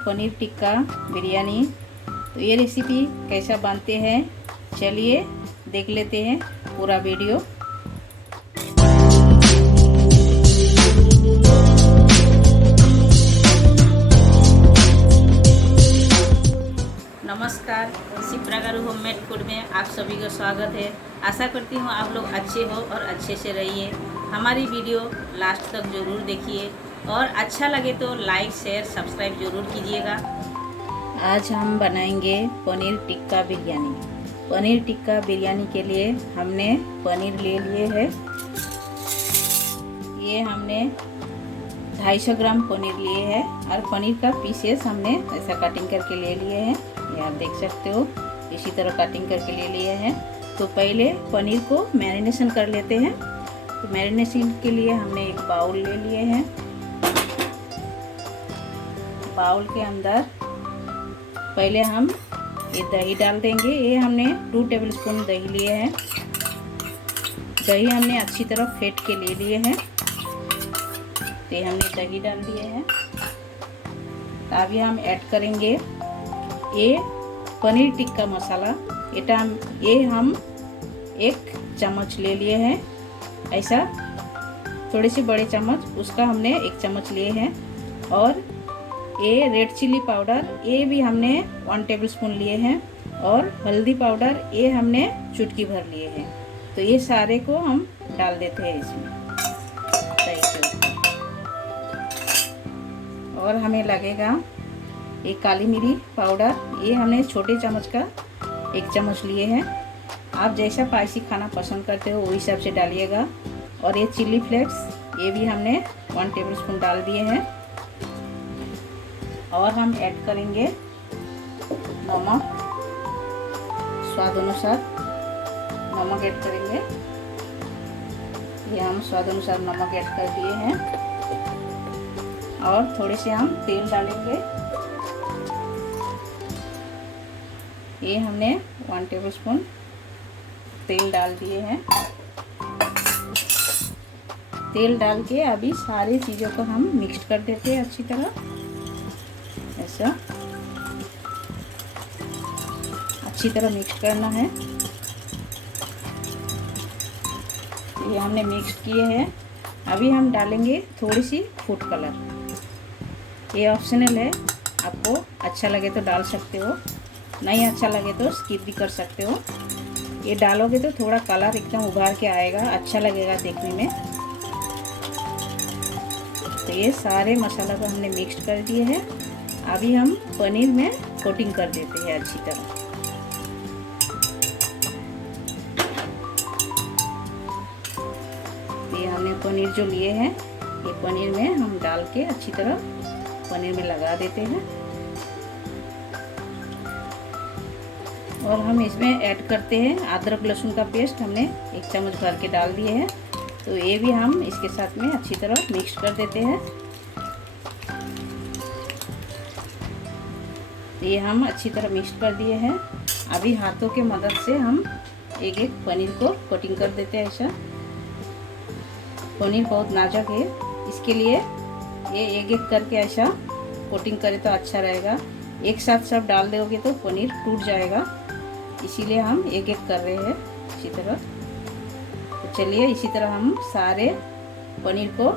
पनीर टिक्का बिरयानी। तो ये रेसिपी कैसा बनते हैं चलिए देख लेते हैं पूरा वीडियो। नमस्कार, शिप्रा गारू होममेड फूड में आप सभी का स्वागत है। आशा करती हूँ आप लोग अच्छे हो और अच्छे से रहिए। हमारी वीडियो लास्ट तक ज़रूर देखिए और अच्छा लगे तो लाइक शेयर सब्सक्राइब ज़रूर कीजिएगा। आज हम बनाएंगे पनीर टिक्का बिरयानी। पनीर टिक्का बिरयानी के लिए हमने पनीर ले लिए है। ये हमने 250 ग्राम पनीर लिए है और पनीर का पीसेस हमने ऐसा कटिंग करके ले लिए हैं। ये आप देख सकते हो, इसी तरह कटिंग करके ले लिए हैं। तो पहले पनीर को मैरिनेशन कर लेते हैं। तो मैरिनेशन के लिए हमने एक बाउल ले लिए हैं। बाउल के अंदर पहले हम ये दही डाल देंगे। ये हमने 2 टेबलस्पून दही लिए हैं। दही हमने अच्छी तरह फेंट के ले लिए हैं। तो ये हमने दही डाल दिए हैं। अभी हम ऐड करेंगे ये पनीर टिक्का मसाला। ये हम 1 चम्मच ले लिए हैं। ऐसा थोड़े से बड़े चम्मच, उसका हमने 1 चम्मच लिए हैं। और ये रेड चिली पाउडर ये भी हमने 1 टेबलस्पून लिए हैं। और हल्दी पाउडर ये हमने चुटकी भर लिए हैं। तो ये सारे को हम डाल देते हैं इसमें। और हमें लगेगा ये काली मिरी पाउडर, ये हमने छोटे चम्मच का 1 चम्मच लिए हैं। आप जैसा स्पाइसी खाना पसंद करते हो वही हिसाब से डालिएगा। और ये चिल्ली फ्लेक्स ये भी हमने 1 टेबलस्पून डाल दिए हैं। और हम ऐड करेंगे नमक, स्वाद अनुसार नमक ऐड करेंगे। ये हम स्वाद अनुसार नमक ऐड कर दिए हैं। और थोड़े से हम तेल डालेंगे। ये हमने 1 टेबलस्पून तेल डाल दिए हैं। तेल डाल के अभी सारी चीज़ों को हम मिक्स कर देते हैं अच्छी तरह। ऐसा अच्छी तरह मिक्स करना है। ये हमने मिक्स किए हैं। अभी हम डालेंगे थोड़ी सी फूड कलर। ये ऑप्शनल है, आपको अच्छा लगे तो डाल सकते हो, नहीं अच्छा लगे तो स्किप भी कर सकते हो। ये डालोगे तो थोड़ा कलर एकदम उभार के आएगा, अच्छा लगेगा देखने में। तो ये सारे मसाला को हमने मिक्स कर दिए हैं। अभी हम पनीर में कोटिंग कर देते हैं अच्छी तरह। ये हमने पनीर जो लिए हैं, ये पनीर में हम डाल के अच्छी तरह पनीर में लगा देते हैं। और हम इसमें ऐड करते हैं अदरक लहसुन का पेस्ट। हमने 1 चम्मच भर के डाल दिए हैं। तो ये भी हम इसके साथ में अच्छी तरह मिक्स कर देते हैं। ये हम अच्छी तरह मिक्स कर दिए हैं। अभी हाथों के मदद से हम एक पनीर को कोटिंग कर देते हैं। ऐसा पनीर बहुत नाजुक है, इसके लिए ये एक करके ऐसा कोटिंग करें तो अच्छा रहेगा। एक साथ सब डाल दोगे तो पनीर टूट जाएगा, इसीलिए हम एक कर रहे हैं इसी तरह। तो चलिए इसी तरह हम सारे पनीर को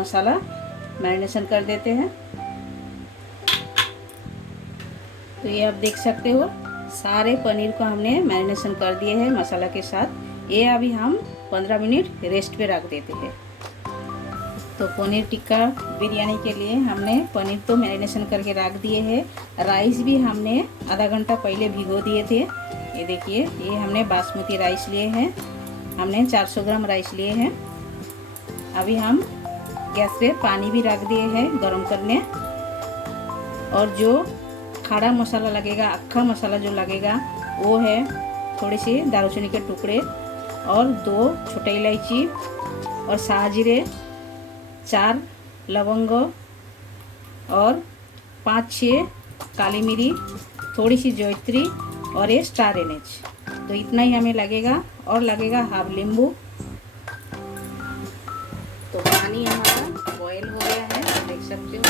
मसाला मैरिनेशन कर देते हैं। तो ये आप देख सकते हो सारे पनीर को हमने मैरिनेशन कर दिए हैं मसाला के साथ। ये अभी हम 15 मिनट रेस्ट पे रख देते हैं। तो पनीर टिक्का बिरयानी के लिए हमने पनीर तो मैरिनेशन करके रख दिए हैं। राइस भी हमने आधा घंटा पहले भिगो दिए थे। ये देखिए, ये हमने बासमती राइस लिए हैं। हमने 400 ग्राम राइस लिए हैं। अभी हम गैस पे पानी भी रख दिए हैं गरम करने। और जो खड़ा मसाला लगेगा, अक्खा मसाला जो लगेगा वो है थोड़े से दालचीनी के टुकड़े और 2 छोटे इलायची और साजीरे, 4 लवंग और 5-6 काली मिरी, थोड़ी सी जैत्री और ये स्टार एनेज। तो इतना ही हमें लगेगा। और लगेगा हाफ नींबू। तो पानी हमारा बॉयल हो गया है, देख सकते हो।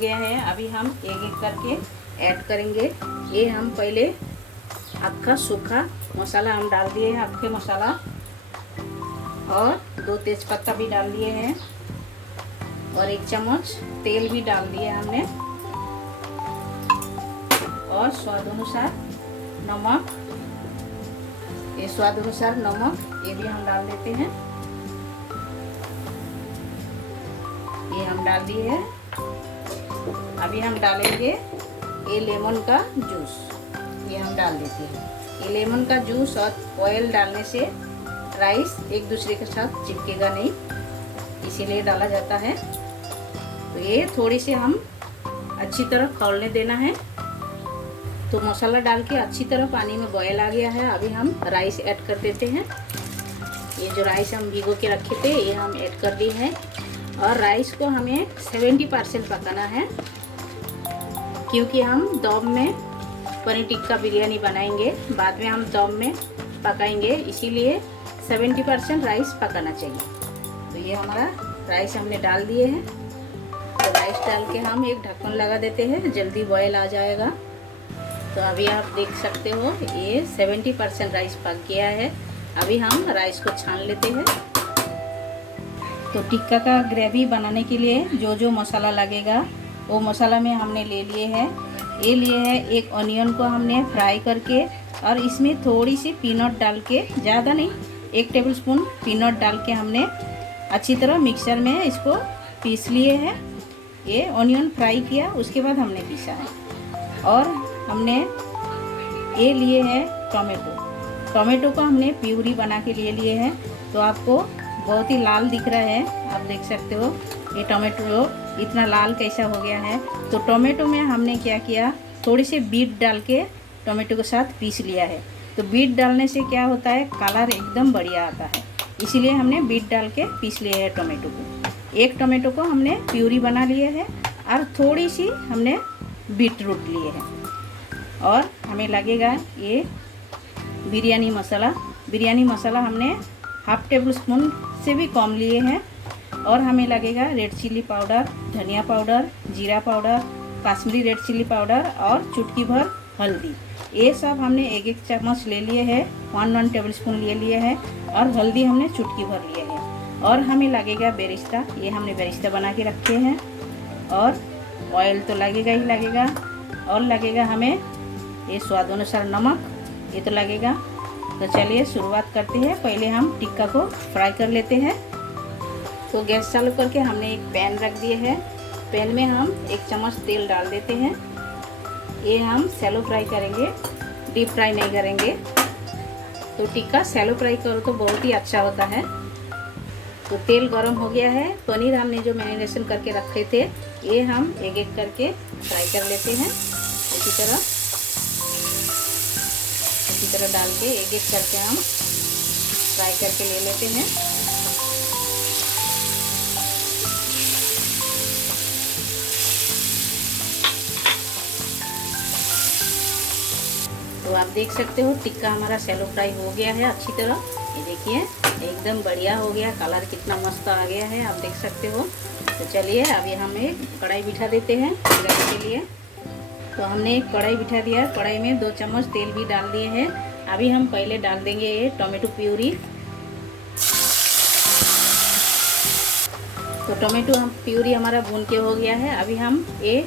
गया है। अभी हम एक एक करके ऐड करेंगे। ये हम पहले अक्खा सूखा मसाला हम डाल दिए हैं, अक्खे मसाला, और 2 तेज़पत्ता भी डाल दिए हैं, और 1 चम्मच तेल भी डाल दिया हमने, और स्वाद अनुसार नमक, ये स्वाद अनुसार नमक ये भी हम डाल देते हैं। ये हम डाल दिए हैं। अभी हम डालेंगे ये लेमन का जूस, ये हम डाल देते हैं। ये लेमन का जूस और ऑयल डालने से राइस एक दूसरे के साथ चिपकेगा नहीं, इसीलिए डाला जाता है। तो ये थोड़ी सी हम अच्छी तरह खौलने देना है। तो मसाला डाल के अच्छी तरह पानी में बॉयल आ गया है। अभी हम राइस ऐड कर देते हैं। ये जो राइस हम भिगो के रखे थे ये हम ऐड कर दिए हैं, और राइस को हमें 70% पकाना है, क्योंकि हम दम में पनीर टिक्का बिरयानी बनाएंगे, बाद में हम दम में पकाएंगे, इसीलिए 70% राइस पकाना चाहिए। तो ये हमारा राइस हमने डाल दिए हैं। तो राइस डाल के हम एक ढक्कन लगा देते हैं, जल्दी बॉयल आ जाएगा। तो अभी आप देख सकते हो ये 70% राइस पक गया है। अभी हम राइस को छान लेते हैं। तो टिक्का का ग्रेवी बनाने के लिए जो जो मसाला लगेगा वो मसाला में हमने ले लिए हैं। ये लिए है एक ऑनियन को हमने फ्राई करके, और इसमें थोड़ी सी पीनट डाल के, ज़्यादा नहीं, 1 टेबलस्पून पीनट डाल के हमने अच्छी तरह मिक्सर में इसको पीस लिए हैं। ये ऑनियन फ्राई किया उसके बाद हमने पीसा है। और हमने ये लिए है टोमेटो को हमने प्यूरी बना के लिए हैं। तो आपको बहुत ही लाल दिख रहा है, आप देख सकते हो ये टोमेटो इतना लाल कैसा हो गया है। तो टोमेटो में हमने क्या किया, थोड़ी सी बीट डाल के टोमेटो के साथ पीस लिया है। तो बीट डालने से क्या होता है, कलर एकदम बढ़िया आता है, इसीलिए हमने बीट डाल के पीस लिया है टोमेटो को। एक टोमेटो को हमने प्यूरी बना लिए है, और थोड़ी सी हमने बीट रूट लिए हैं। और हमें लगेगा ये बिरयानी मसाला हमने 1/2 टेबलस्पून से भी कम लिए हैं। और हमें लगेगा रेड चिल्ली पाउडर, धनिया पाउडर, जीरा powder, Kashmiri red chilli powder, और चुटकी भर हल्दी। ये सब हमने 1-1 चम्मच ले लिए हैं, 1 टेबलस्पून ले लिए हैं, और हल्दी हमने चुटकी भर लिए हैं। और हमें लगेगा बेरिस्ता, ये हमने बेरिस्ता बना के रखे हैं। और ऑयल तो लगेगा ही लगेगा, और लगेगा हमें ये स्वाद अनुसार नमक, ये तो लगेगा। तो चलिए शुरुआत करते हैं। पहले हम टिक्का को फ्राई कर लेते हैं। तो गैस चालू करके हमने एक पैन रख दिए है। पैन में हम 1 चम्मच तेल डाल देते हैं। ये हम सैलो फ्राई करेंगे, डीप फ्राई नहीं करेंगे। तो टिक्का सैलो फ्राई करो तो बहुत ही अच्छा होता है। तो तेल गरम हो गया है। पनीर हमने जो मैरिनेशन करके रखे थे ये हम एक एक करके फ्राई कर लेते हैं। इसी तरह डाल के एक एक करके हम फ्राई करके ले लेते हैं। तो आप देख सकते हो टिक्का हमारा सैलो फ्राई हो गया है अच्छी तरह। ये देखिए एकदम बढ़िया हो गया, कलर कितना मस्त आ गया है, आप देख सकते हो। तो चलिए अभी हम एक कढ़ाई बिठा देते हैं बिरयानी के लिए। तो हमने एक कढ़ाई बिठा दिया, कढ़ाई में 2 चम्मच तेल भी डाल दिए हैं। अभी हम पहले डाल देंगे ये टोमेटो प्यूरी। तो टोमेटो प्यूरी हमारा भून के हो गया है। अभी हम ये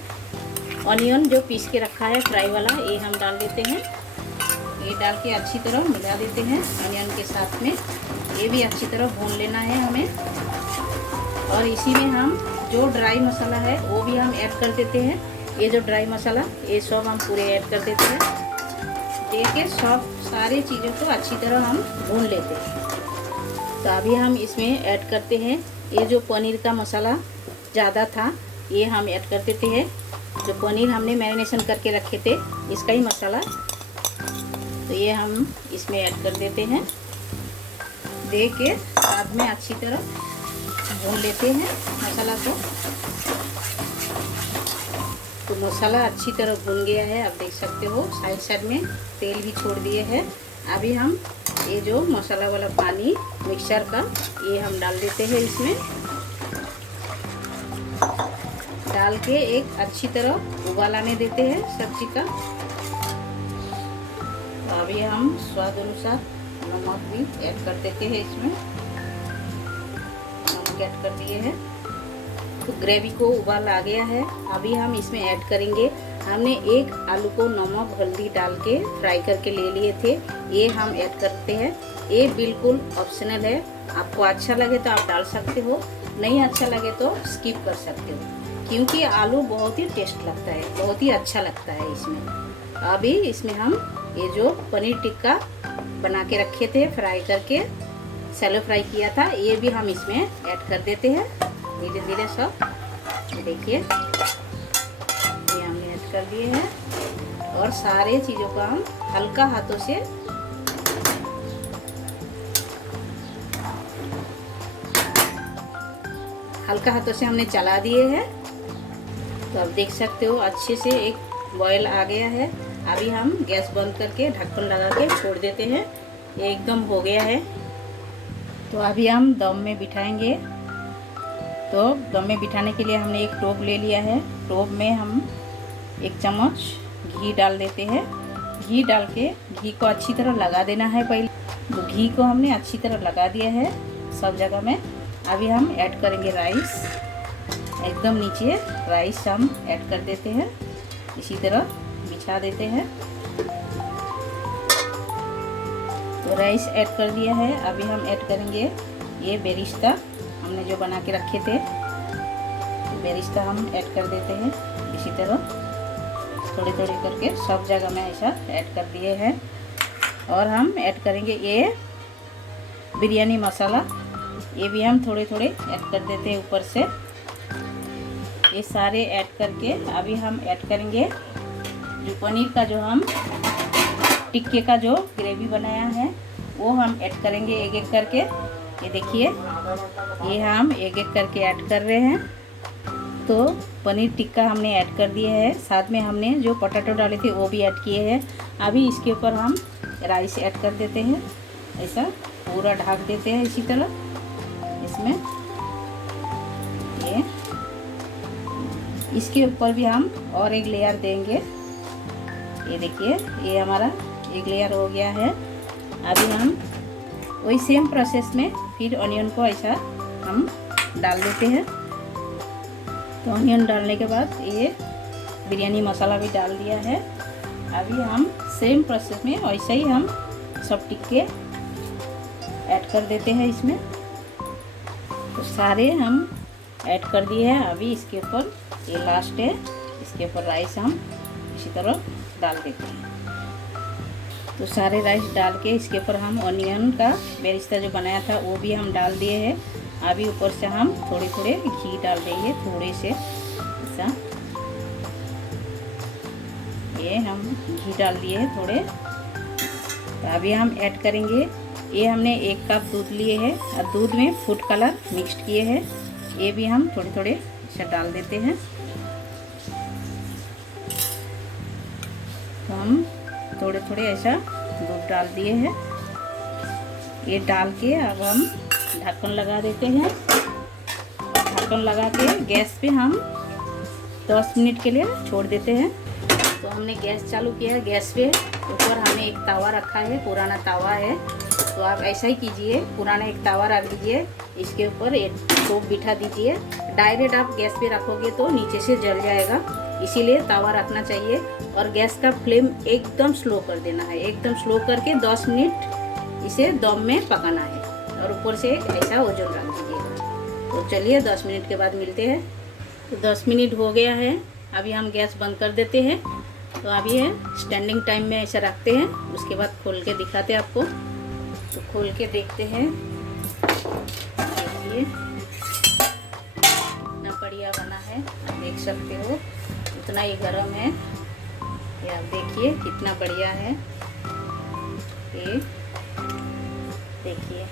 ऑनियन जो पीस के रखा है फ्राई वाला ये हम डाल देते हैं। ये डाल के अच्छी तरह मिला देते हैं ऑनियन के साथ में। ये भी अच्छी तरह भून लेना है हमें। और इसी में हम जो ड्राई मसाला है वो भी हम ऐड कर देते हैं। ये जो ड्राई मसाला ये सब हम पूरे ऐड कर देते हैं। देखिए सब सारी चीज़ों को अच्छी तरह हम भून लेते हैं। तो अभी हम इसमें ऐड करते हैं ये जो पनीर का मसाला ज़्यादा था ये हम ऐड कर देते हैं। जो पनीर हमने मैरिनेशन करके रखे थे इसका ही मसाला, तो ये हम इसमें ऐड कर देते हैं। दे के साथ में अच्छी तरह भून लेते हैं मसाला को। तो मसाला अच्छी तरह भून गया है, आप देख सकते हो। साइड साइड में तेल भी छोड़ दिए हैं। अभी हम ये जो मसाला वाला पानी मिक्सर का ये हम डाल देते हैं इसमें। डाल के एक अच्छी तरह उबाल आने देते हैं सब्जी का। तो अभी हम स्वाद अनुसार नमक भी ऐड कर देते हैं इसमें। नमक ऐड कर दिए हैं। तो ग्रेवी को उबाल आ गया है। अभी हम इसमें ऐड करेंगे, हमने एक आलू को नमक हल्दी डाल के फ्राई करके ले लिए थे, ये हम ऐड करते हैं। ये बिल्कुल ऑप्शनल है, आपको अच्छा लगे तो आप डाल सकते हो, नहीं अच्छा लगे तो स्किप कर सकते हो, क्योंकि आलू बहुत ही टेस्ट लगता है, बहुत ही अच्छा लगता है इसमें। अभी इसमें हम ये जो पनीर टिक्का बना के रखे थे फ्राई करके, सैलो फ्राई किया था, ये भी हम इसमें ऐड कर देते हैं धीरे धीरे सब। देखिए ये हमने ऐड कर दिए हैं और सारे चीज़ों को हम हल्का हाथों से हमने चला दिए हैं। तो अब देख सकते हो अच्छे से एक बॉयल आ गया है। अभी हम गैस बंद करके ढक्कन लगा के छोड़ देते हैं, ये एकदम हो गया है। तो अभी हम दम में बिठाएंगे। तो दम में बिठाने के लिए हमने एक टोप ले लिया है। टोप में हम 1 चम्मच घी डाल देते हैं। घी डाल के घी को अच्छी तरह लगा देना है पहले। तो घी को हमने अच्छी तरह लगा दिया है सब जगह में। अभी हम ऐड करेंगे राइस, एकदम नीचे राइस हम ऐड कर देते हैं, इसी तरह बिछा देते हैं। तो राइस ऐड कर दिया है। अभी हम ऐड करेंगे ये बेरिस्ता हमने जो बना के रखे थे, बेरिस्ता हम ऐड कर देते हैं इसी तरह थोड़ी थोड़ी करके सब जगह में ऐसा ऐड कर दिए हैं। और हम ऐड करेंगे ये बिरयानी मसाला, ये भी हम थोड़े थोड़े ऐड कर देते हैं ऊपर से। ये सारे ऐड करके अभी हम ऐड करेंगे जो पनीर का जो हम टिक्के का जो ग्रेवी बनाया है वो हम ऐड करेंगे एक एक करके। ये देखिए ये हम एक एक करके ऐड कर रहे हैं। तो पनीर टिक्का हमने ऐड कर दिए है, साथ में हमने जो पोटैटो डाले थे वो भी ऐड किए हैं। अभी इसके ऊपर हम राइस ऐड कर देते हैं, ऐसा पूरा ढक देते हैं इसी तरह इसमें। ये इसके ऊपर भी हम और एक लेयर देंगे। ये देखिए ये हमारा एक लेयर हो गया है। अभी हम वही सेम प्रोसेस में फिर ऑनियन को ऐसा हम डाल देते हैं। तो ऑनियन डालने के बाद ये बिरयानी मसाला भी डाल दिया है। अभी हम सेम प्रोसेस में वैसे ही हम सब टिक्के ऐड कर देते हैं इसमें। तो सारे हम ऐड कर दिए हैं। अभी इसके ऊपर ये लास्ट है, इसके ऊपर राइस हम इसी तरह डाल देते हैं। तो सारे राइस डाल के इसके ऊपर हम ऑनियन का बेरिस्ता जो बनाया था वो भी हम डाल दिए हैं। अभी ऊपर से हम थोड़े थोड़े घी डाल देंगे, थोड़े से ऐसा, ये हम घी डाल दिए हैं थोड़े। तो अभी हम ऐड करेंगे, ये हमने 1 कप दूध लिए हैं और दूध में फूड कलर मिक्स्ड किए हैं, ये भी हम थोड़े थोड़े ऐसा डाल देते हैं। तो हम थोड़े थोड़े ऐसा दूध डाल दिए हैं। ये डाल के अब हम ढक्कन लगा देते हैं। ढक्कन लगा के गैस पे हम 10 मिनट के लिए छोड़ देते हैं। तो हमने गैस चालू किया है। गैस पे ऊपर हमें एक तवा रखा है, पुराना तवा है। तो आप ऐसा ही कीजिए, पुराना एक तवा रख दीजिए, इसके ऊपर एक टोप बिठा दीजिए। डायरेक्ट आप गैस पे रखोगे तो नीचे से जल जाएगा, इसीलिए तवा रखना चाहिए। और गैस का फ्लेम एकदम स्लो कर देना है, एकदम स्लो करके 10 मिनट इसे दम में पकाना है। और ऊपर से ऐसा ओजन रख दीजिएगा। तो चलिए 10 मिनट के बाद मिलते हैं। तो 10 मिनट हो गया है, अभी हम गैस बंद कर देते हैं। तो अभी है स्टैंडिंग टाइम में ऐसा रखते हैं, उसके बाद खोल के दिखाते हैं आपको। तो खोल के देखते हैं, देखिए कितना बढ़िया बना है, आप देख सकते हो उतना ही गर्म है। ये आप देखिए कितना बढ़िया है, ये देखिए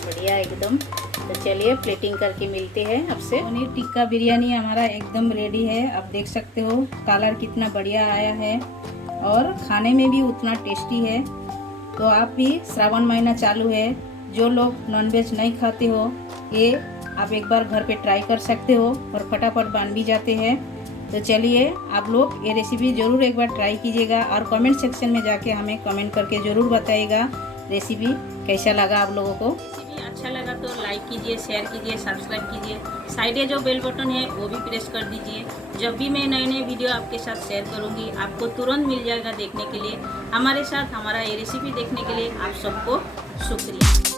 बढ़िया एकदम। तो चलिए प्लेटिंग करके मिलते हैं आपसे। पनीर टिक्का बिरयानी हमारा एकदम रेडी है। आप देख सकते हो कलर कितना बढ़िया आया है और खाने में भी उतना टेस्टी है। तो आप भी, श्रावण महीना चालू है, जो लोग नॉनवेज नहीं खाते हो, ये आप एक बार घर पे ट्राई कर सकते हो और फटाफट बन भी जाते हैं। तो चलिए आप लोग ये रेसिपी ज़रूर एक बार ट्राई कीजिएगा और कमेंट सेक्शन में जाके हमें कमेंट करके ज़रूर बताइएगा रेसिपी कैसा लगा आप लोगों को। रेसिपी अच्छा लगा तो लाइक कीजिए, शेयर कीजिए, सब्सक्राइब कीजिए। साइड जो बेल बटन है वो भी प्रेस कर दीजिए। जब भी मैं नए नए वीडियो आपके साथ शेयर करूँगी आपको तुरंत मिल जाएगा देखने के लिए। हमारे साथ हमारा ये रेसिपी देखने के लिए आप सबको शुक्रिया।